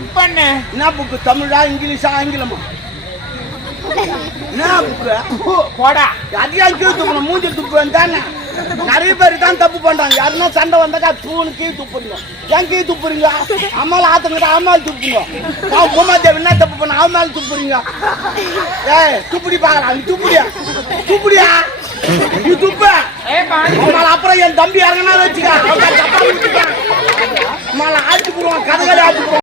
Book பண்ணு. என்ன book? தமிழா, இங்கிலீஷா, ஆங்கிலமா? என்ன புக்கு? போடா. அதிகம் கீழ் துப்பணும், மூஞ்சி துப்புவேன் தானே. நிறைய பேர் தான் தப்பு பண்றாங்க. யாருன்னா சண்டை வந்தாக்கா தூணு கீழ் துப்புறீங்க. ஏன் கீழ் துப்புறீங்க? அம்மால ஆத்தங்கிட்ட அம்மாள் துப்புங்க. பூமாதேவி என்ன தப்பு பண்ண அவன் மேல துப்புறீங்க? ஏய் துப்புடி பாக்கலாம். நீ துப்புடியா? துப்புடியா? நீ துப்ப. அப்புறம் என் தம்பி இறங்கினா வச்சுக்க. ஆட்சி போடுவான், கதைகளை ஆட்சி போடுவான்.